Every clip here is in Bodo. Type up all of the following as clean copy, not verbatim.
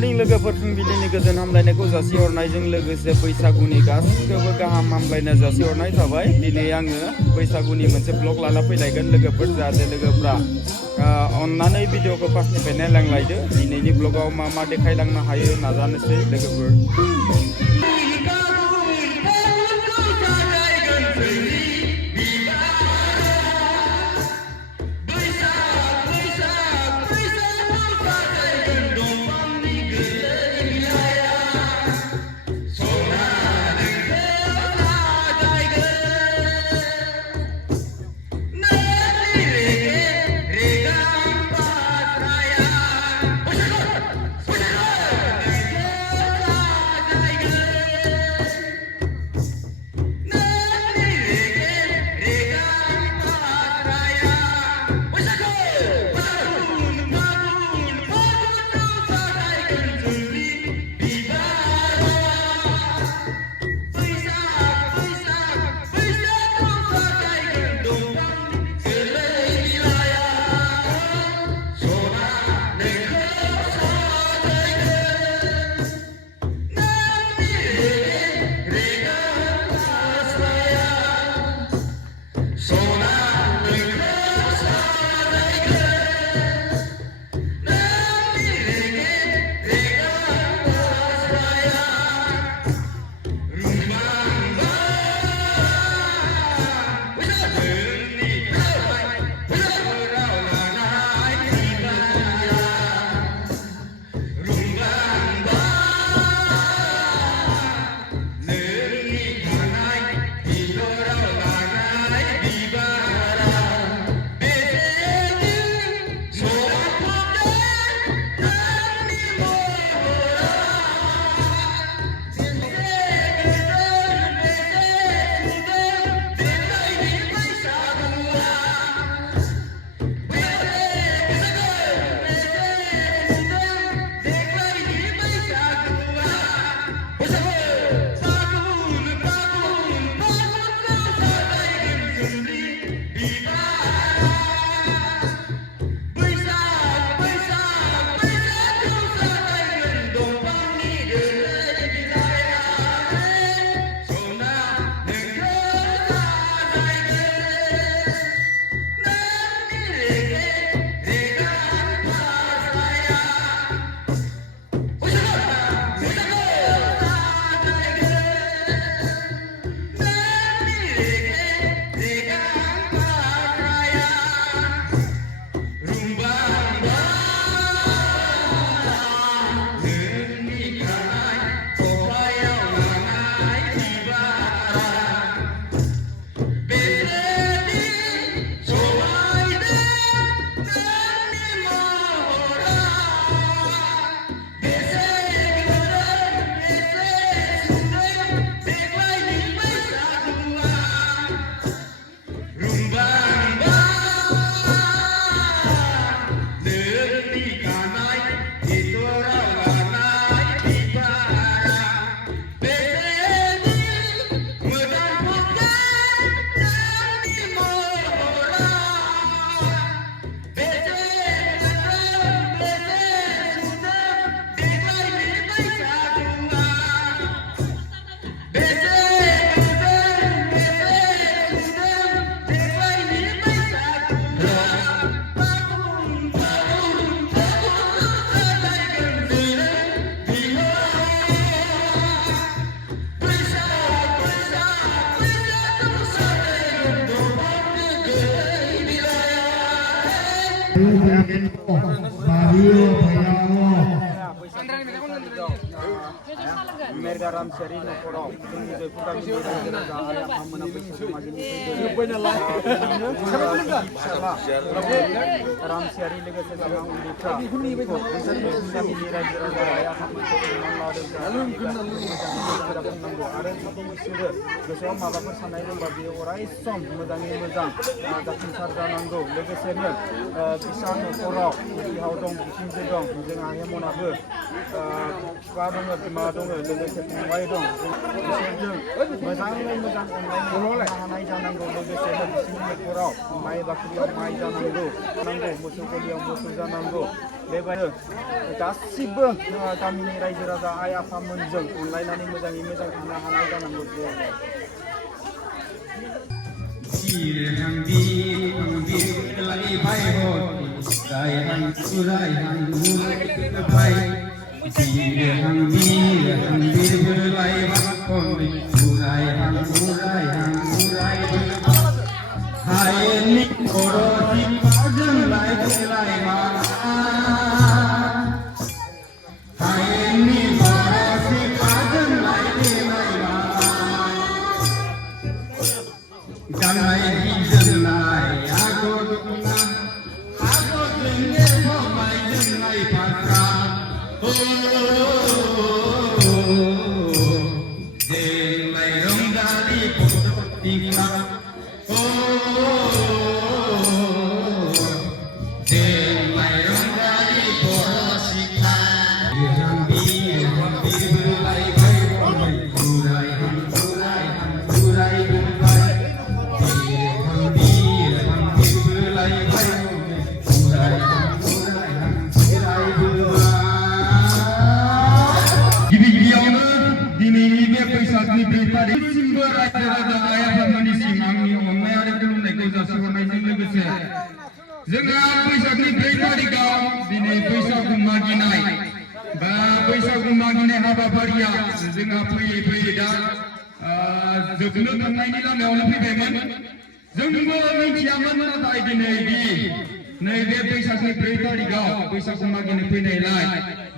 मर्निं लोगोफोर फुंबिलिनि गोजोन हामलायनायखौ जासिहरनायजों लोगोसे बैसागुनि गासिखौबो गाहाम हामलायनाय जासिहरनाय थाबाय। दिनै आङो बैसागुनि मोनसे ब्लग लाना फैलायगोन लोगोफोर, जाहाथे लोगोफ्रा अन्नानै भिडिअखौ फार्स्टनिफ्राय नायलांलायदो। दिनैनि ब्लगाव मा मा देखायलांनो हायो नाजानोसै लोगोफोर। Mergaram seri nokoro, ini tu kita mesti ada apa mana besar macam ni. Ram seri lega sekarang undika. Kita mesti raja ya apa ada satu musuh. Besok malam bersanai dengan bagi orang Islam mudangi mudang. Dapat sarga nanggo. Lega seri bisa nokoro. Di haudong, di sini dengan ayam monaber. Sekarang ada lega Why dong? Mazang online hanai jananggo loge sini kurau mai bakri mai jananggo musuh kuliah musuh jananggo बेबायदिनो गासिबो गामिनि रायजो राजा आइ आफामोनजों अनलायनानै मोजाङै मोजां थानो हानाय जानांगौ जोंहा बैसागनि 2 तारिखआव दिनै बैसागु मागिनाय बा बैसागु मागिनाय हाबाफारिया जोंहा फैयै फैयै दा जोबनो थांनायनि लामायावनो फैबायमोन जोंबो मिथियामोन नाथाय दिनै नैबे बैसागनि 2 तारिखआव बैसागु मागिनो फैनायलाय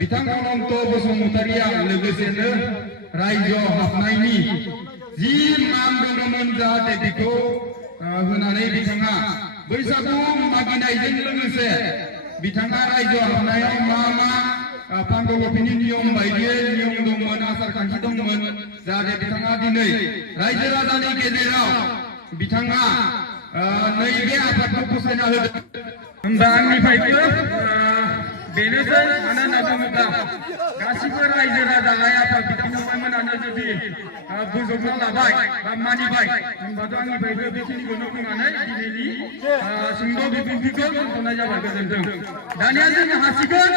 बिथां अनन्त बसुमतारिया लोगोसेनो रायजोआव हाबनायनि जि मान दङमोन जाहाथे बेखौ होनानै बिथाङा बैसागु मागिनायजों लोगोसे बिथाङा रायजोआव हाबनायाव मा पान्डबफोरनि नियम बायदियै नियम दंमोन आसार खान्थि दंमोन जाहाथे बिथाङा दिनै रायजो राजानि गेजेराव बिथाङा नैबे आफादखौ फसायना होदों होमबा आंनिफ्रायबो बेनोसै मानो होनना बुङोब्ला गासिबो रायजो राजा आइ आफाद बिथांमोनानो जुदि बोजबना लाबाय बा मानिबाय होनबाथ' आंनिफ्रायबो बेखिनिखौनो बुंनानै दिनैनि सुंद' बिबुंथिखौ दोनथ'नाय जाबाय गोजोन्थों दानिया जोङो हासिगोन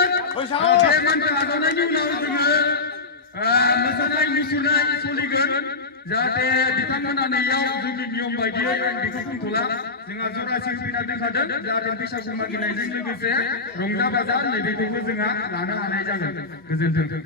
बे मानखौ लाजानायनि उनाव जोङो मोसानाय मुसुरनाय सोलिगोन जाहाथे बिथांमोना नैयाव जोंनि नियम बायदियै आं बेखौ बुंथ'ला जोंहा जरासे फैना दोनखादों जाहाथे बैसागु मागिनायजों लोगोसे रंजा बाजा नैबेखौबो जोंहा लानो हानाय जागोन गोजोन्थों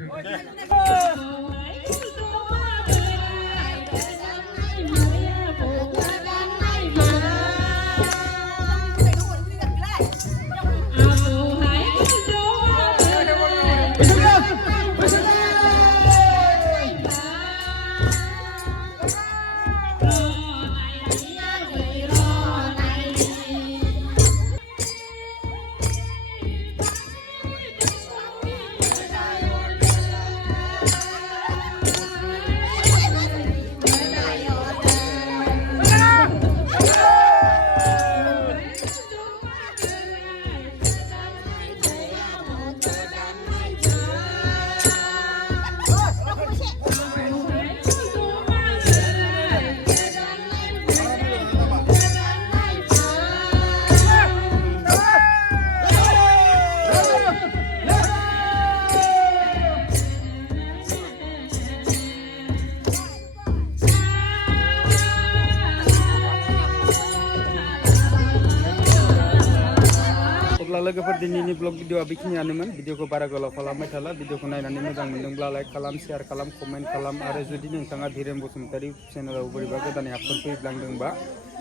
लोगोफोर दिनैनि ब्लग भिडिअआ बेखिनियानोमोन भिडिअखौ बारा गोलाव खालामबाय थाला भिडिअखौ नायनानै मोजां मोनदोंब्ला लाइक खालाम शेयार खालाम कमेन्ट खालाम आरो जुदि नोंथाङा धीरेन बसुमतारी इउटुब चेनेलाव बोरैबा गोदानै आपलोड फैफ्लांदोंबा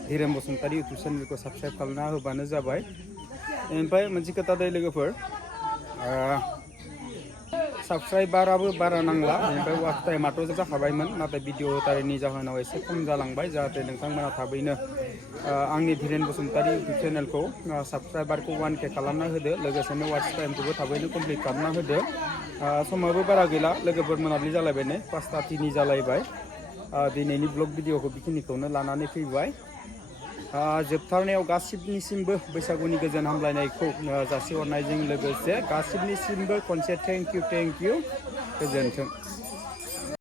धीरेन बसुमतारी इउटुब चेनेलखौ साबस्क्राइब खालामना होबानो जाबाय ओमफ्राय मोनसे खोथा दे लोगोफोर साबस्क्राइबाराबो बारा नांला ओमफ्राय वाच टाइमाथ' जाखाबायमोन नाथाय भिडिअ होथारैनि जाहोनाव एसे खम जालांबाय जाहाथे नोंथांमोना थाबैनो आंनि धीरेन बसुमतारी इउटुब चेनेलखौ साबस्क्राइबारखौ 1K खालामना होदो लोगोसेनो वाच टाइमखौबो थाबैनो कमप्लिट खालामना होदो समाबो बारा गैला लोगोफोर मोनाबिलि जालायबाय नै 5:30 जालायबाय दिनैनि ब्लग भिडिअखौ बेखिनिखौनो लानानै फैबाय जोबथारनायाव गासिबनिसिमबो बैसागुनि गोजोन हामलायनायखौ जासिहरनायजों लोगोसे गासिबनिसिमबो खनसे थेंक इउ गोजोन्थों।